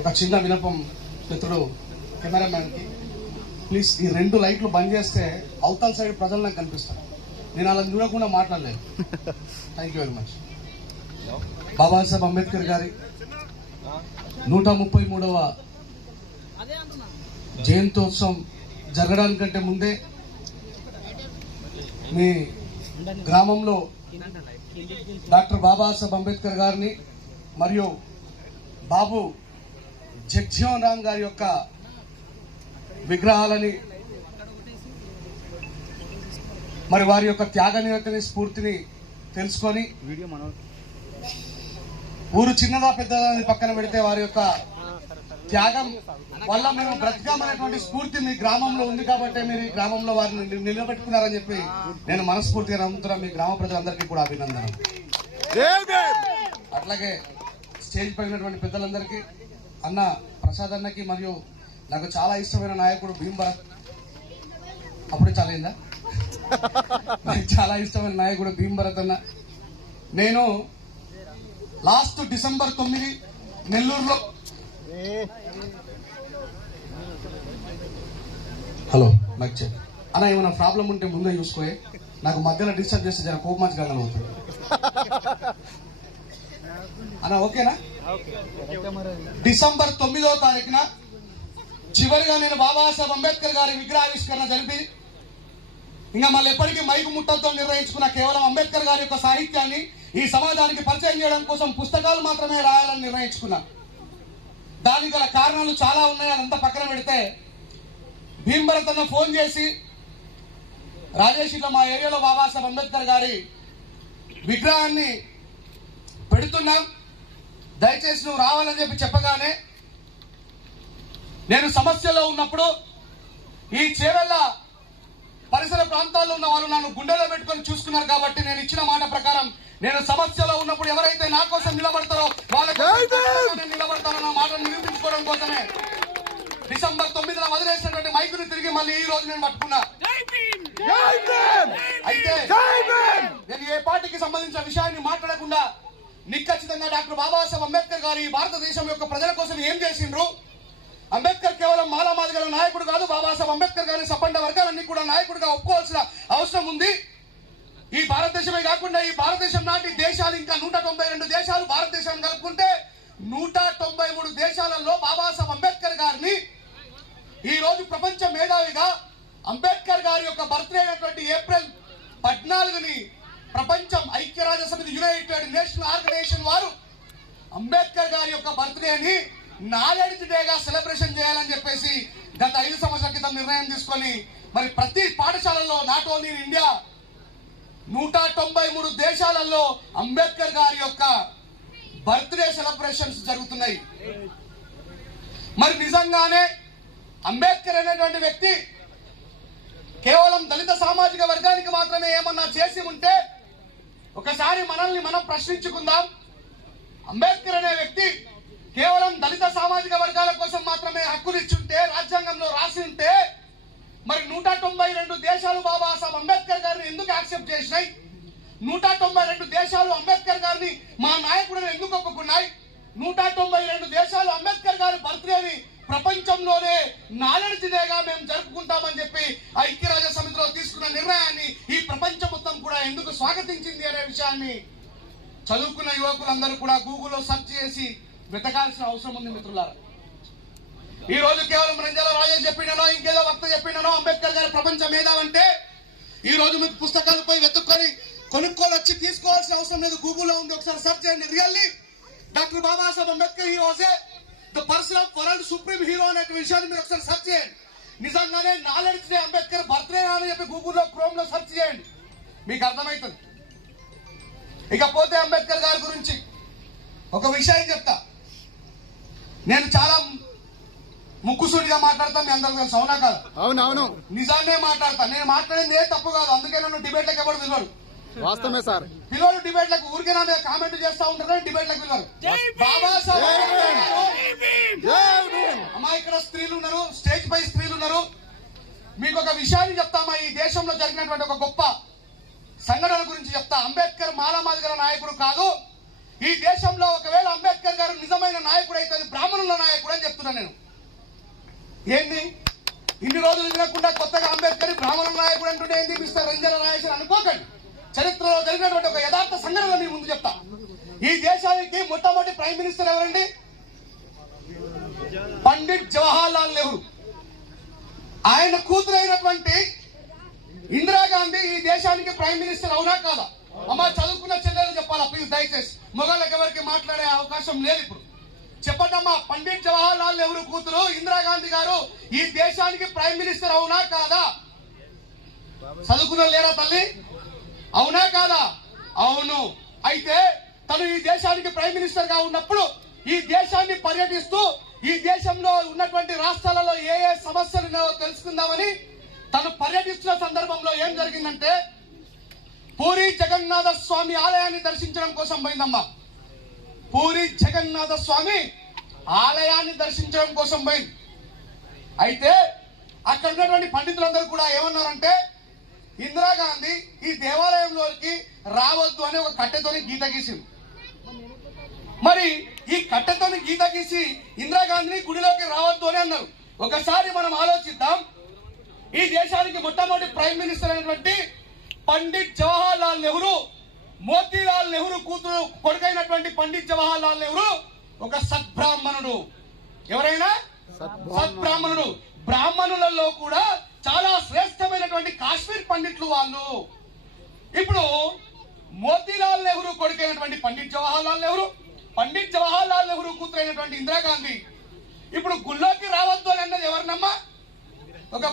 ఒక చిన్న వినపం మిత్రుడు కెమెరామ్యాన్కి. ప్లీజ్ ఈ రెండు లైట్లు బంద్ చేస్తే అవతల సైడ్ ప్రజలు నాకు కనిపిస్తారు. నేను అలా చూడకుండా మాట్లాడలేదు. Thank you very much Babasaheb Ambedkar గారి నూట ముప్పై మూడవ జయంతోత్సవం జరగడానికంటే ముందే మీ గ్రామంలో డాక్టర్ బాబాసాహెబ్ అంబేద్కర్ గారిని మరియు బాబు జగ్జీవన్ రామ్ గారి యొక్క విగ్రహాలని మరి వారి యొక్క త్యాగ నిరతని స్ఫూర్తిని తెలుసుకొని ఊరు చిన్నదా పెద్దదా పక్కన పెడితే వారి యొక్క త్యాగం వల్ల మేము బ్రతికామనేటువంటి స్ఫూర్తి మీ గ్రామంలో ఉంది కాబట్టి మీరు ఈ గ్రామంలో వారిని నిల- నిలబెట్టుకున్నారని చెప్పి నేను మనస్ఫూర్తిగా నమ్ముతున్నా. మీ గ్రామ ప్రజలందరికీ కూడా అభినందనలు. అట్లాగే స్టేజ్ పై ఉన్నటువంటి పెద్దలందరికీ అన్న ప్రసాద్ అన్నకి మరియు నాకు చాలా ఇష్టమైన నాయకుడు భీమ్ భరత్ అప్పుడే చాలా అయిందా నాకు చాలా ఇష్టమైన నాయకుడు భీమ్ భరత్ అన్న. నేను లాస్ట్ డిసెంబర్ తొమ్మిది నెల్లూరులో హలో మైక్ చెక్ అన్న ఏమైనా ప్రాబ్లం ఉంటే ముందే చూసుకోయే నాకు మధ్యలో డిస్టర్బ్ చేస్తే జర కోపం గంగలు అవుతుంది అన్న ఓకేనా? డిసెంబర్ తొమ్మిదో తారీఖున చివరిగా నేను బాబాసాహెబ్ అంబేద్కర్ గారి విగ్రహావిష్కరణ జరిపి ఇంకా మళ్ళీ ఎప్పటికీ మైకు ముట్టలతో నిర్వహించుకున్న కేవలం అంబేద్కర్ గారి యొక్క సాహిత్యాన్ని ఈ సమాజానికి పరిచయం చేయడం కోసం పుస్తకాలు మాత్రమే రాయాలని నిర్ణయించుకున్నాను దానికి గల కారణాలు చాలా ఉన్నాయి అదంతా పక్కన పెడితే భీంభరత్ అన్న ఫోన్ చేసి రాజేష్ ఇట్లా మా ఏరియాలో బాబాసాహెబ్ అంబేద్కర్ గారి విగ్రహాన్ని పెడుతున్నాం. దయచేసి నువ్వు రావాలని చెప్పి చెప్పగానే నేను సమస్యలో ఉన్నప్పుడు ఈ చేవెళ్ళ పరిసర ప్రాంతాల్లో ఉన్న వాళ్ళు నన్ను గుండెలో పెట్టుకొని చూసుకున్నారు కాబట్టి నేను ఇచ్చిన మాట ప్రకారం నేను సమస్యలో ఉన్నప్పుడు ఎవరైతే నా కోసం నిలబడతారో వాళ్ళ కోసం నేను నిలబడతానన్న మాటను నిరూపించుకోవడం కోసమే. డిసెంబర్ తొమ్మిదిన వదిలేసినటువంటి మైకుని తిరిగి మళ్ళీ ఈ రోజు నేను పట్టుకున్నా. అయితే నేను ఏ పార్టీకి సంబంధించిన విషయాన్ని మాట్లాడకుండా నిక్కచ్చితంగా డాక్టర్ బాబాసాహెబ్ అంబేద్కర్ గారు ఈ భారతదేశం యొక్క ప్రజల కోసం ఏం చేసిండ్రు? అంబేద్కర్ కేవలం మాలామాదిగల నాయకుడు కాదు బాబాసాహెబ్ అంబేద్కర్ గారిని సపండ వర్గాలన్నీ కూడా నాయకుడిగా ఒప్పుకోవాల్సిన అవసరం ఉంది. ఈ భారతదేశమే కాకుండా ఈ భారతదేశం నాటి దేశాలు ఇంకా నూట తొంభై రెండు దేశాలు భారతదేశాన్ని కలుపుకుంటే నూట తొంభై మూడు దేశాలలో బాబా అంబేద్కర్ గారిని ఈ రోజు ప్రపంచ మేధావిగా అంబేద్కర్ గారి యొక్క బర్త్డే అయినటువంటి ఏప్రిల్ పద్నాలుగుని ప్రపంచం ఐక్యరాజ్య సమితి యునైటెడ్ నేషనల్ ఆర్గనైజేషన్ వారు అంబేద్కర్ గారి యొక్క బర్త్డేని నాలెడ్జ్ డేగా సెలబ్రేషన్ చేయాలని చెప్పేసి గత ఐదు సంవత్సరాల క్రితం నిర్ణయం తీసుకొని మరి ప్రతి పాఠశాలలో నాట్ ఓన్లీ ఇన్ ఇండియా నూట తొంభై మూడు దేశాలలో అంబేద్కర్ గారి యొక్క బర్త్డే సెలబ్రేషన్స్ జరుగుతున్నాయి. మరి నిజంగానే అంబేద్కర్ అనేటువంటి వ్యక్తి కేవలం దళిత సామాజిక వర్గానికి మాత్రమే ఏమన్నా చేసి ఉంటే ఒకసారి మనల్ని మనం ప్రశ్నించుకుందాం. అంబేద్కర్ అనే వ్యక్తి కేవలం దళిత సామాజిక వర్గాల కోసం మాత్రమే హక్కులు ఇచ్చుంటే రాజ్యాంగంలో రాసి ఉంటే మరి నూట తొంభై రెండు దేశాలు బాబాసాహెబ్ అంబేద్కర్ గారిని ఎందుకు యాక్సెప్ట్ చేసినాయి? నూట తొంభై రెండు దేశాలు అంబేద్కర్ గారిని మా నాయకుడిని ఎందుకు ఒప్పుకున్నాయి? నూట తొంభై రెండు దేశాలు అంబేద్కర్ గారి బర్త్డేని ప్రపంచంలోనే నాలెడ్జ్ డేగా మేము జరుపుకుంటామని చెప్పి ఐక్య సమితిలో తీసుకున్న నిర్ణయాన్ని ఈ ప్రపంచం మొత్తం కూడా ఎందుకు స్వాగతించింది అనే విషయాన్ని చదువుకున్న యువకులందరూ కూడా గూగుల్లో సెర్చ్ చేసి వెతకాల్సిన అవసరం ఉంది మిత్రులారా. ఈ రోజు కేవలం రంజాల రాజా చెప్పిండనో ఇంకేదో వక్త చెప్పిండనో అంబేద్కర్ గారి ప్రపంచం మేధావంటే ఈ రోజు మీకు పుస్తకాలు పోయి వెతుక్కొని కొనుక్కొని వచ్చి తీసుకోవాల్సిన అవసరం లేదు. గూగుల్లో ఉంది ఒకసారి సెర్చ్ చేయండి. Really doctor Babasaheb Ambedkar he was the person of world supreme hero అనే విషయాన్ని మీరు ఒకసారి సెర్చ్ చేయండి. నిజంగానే నాలెడ్జ్ డే అంబేద్కర్ బర్త్డే అని చెప్పి గూగుల్లో క్రోమ్లో సెర్చ్ చేయండి. మీకు అర్థమవుతుంది ఇకపోతే అంబేద్కర్ గారి గురించి ఒక విషయం చెప్తా. నేను చాలా ముక్కుసూటిగా మాట్లాడతా మీ అందరం తెలుసు అవునా కాదు? అవునవును. నిజాన్నే మాట్లాడతా. నేను మాట్లాడింది ఏ తప్పు కాదు. అందుకే నన్ను డిబేట్లకు ఎవరు పిలవరు. వాస్తవమే సార్. పిల్లలు డిబేట్లకు. ఊరికే నా మీద కామెంట్ చేస్తా ఉంటారు డిబేట్లకు జై భీమ్. అమ్మా ఇక్కడ స్త్రీలు ఉన్నారు. స్టేజ్ పై స్త్రీలు ఉన్నారు. మీకు ఒక విషయాన్ని చెప్తామా? ఈ దేశంలో జరిగినటువంటి ఒక గొప్ప సంఘటనల గురించి చెప్తా. అంబేద్కర్ మాలామాది గల నాయకుడు కాదు. ఈ దేశంలో ఒకవేళ అంబేద్కర్ గారు నిజమైన నాయకుడు అయితే బ్రాహ్మణుల నాయకుడు అని చెప్తున్నా నేను. ఏంది? ఇన్ని రోజులు వినకుండా కొత్తగా అంబేద్కర్ బ్రాహ్మణుల నాయకుడు అంటుంటే ఏంది మిస్టర్ రంజన నాయకుడు అనుకోకండి. చరిత్రలో జరిగినటువంటి ఒక యథార్థ సంఘటన మీ ముందు చెప్తా. ఈ దేశానికి మొట్టమొదటి ప్రైమ్ మినిస్టర్ ఎవరండి? పండిట్ జవహర్లాల్ నెహ్రూ. ఆయన కూతురైన ఈ దేశానికి ప్రైమ్ మినిస్టర్ అవునా కాదా? అమ్మా చదువుకున్న చెల్లెలు చెప్పాలా? ప్లీజ్ దయచేసి. మొగాళ్ళకి ఎవరికి మాట్లాడే అవకాశం లేదు ఇప్పుడు. చెప్పటమ్మా పండిట్ జవహర్ లాల్ నెహ్రూ కూతురు ఇందిరాగాంధీ గారు ఈ దేశానికి ప్రైమ్ మినిస్టర్ అవునా కాదా? చదువుకున్న లేరా తల్లి? అవునా కాదా? అవును. అయితే తను ఈ దేశానికి ప్రైమ్ మినిస్టర్గా ఉన్నప్పుడు ఈ దేశాన్ని పర్యటిస్తూ ఈ దేశంలో ఉన్నటువంటి రాష్ట్రాలలో ఏ ఏ సమస్యలు తెలుసుకుందామని తను పర్యటిస్తున్న సందర్భంలో ఏం జరిగిందంటే పూరి జగన్నాథ స్వామి ఆలయాన్ని దర్శించడం కోసం పోయిందమ్మా. పూరి జగన్నాథ స్వామి ఆలయాన్ని దర్శించడం కోసం పోయింది. అయితే అక్కడ ఉన్నటువంటి పండితులందరూ కూడా ఏమన్నారంటే ఇందిరాగాంధీ ఈ దేవాలయంలోకి రావద్దు అని ఒక కట్టెతోని గీత గీసింది. మరి ఈ కట్టెతోని గీత గీసి ఇందిరాగాంధీని గుడిలోకి రావద్దు అని అన్నారు. ఒకసారి మనం ఆలోచిద్దాం ఈ దేశానికి మొట్టమొదటి ప్రైమ్ మినిస్టర్ అయినటువంటి పండిట్ జవహర్ లాల్ నెహ్రూ మోతీలాల్ నెహ్రూ కూతురు కొడుకైనటువంటి పండిట్ జవహర్ లాల్ నెహ్రూ ఒక సద్బ్రాహ్మణుడు. ఎవరైనా? సద్బ్రాహ్మణుడు. బ్రాహ్మణులలో కూడా చాలా శ్రేష్టమైనటువంటి కాశ్మీర్ పండిట్లు వాళ్ళు. ఇప్పుడు మోతీలాల్ నెహ్రూ కొడుకైనటువంటి పండిట్ జవహర్ లాల్ నెహ్రూ పండిట్ జవహర్ లాల్ నెహ్రూ కూతురైనటువంటి ఇందిరాగాంధీ. ఇప్పుడు గుళ్ళోకి రావద్దు అని అన్నది ఎవరినమ్మా? ఒక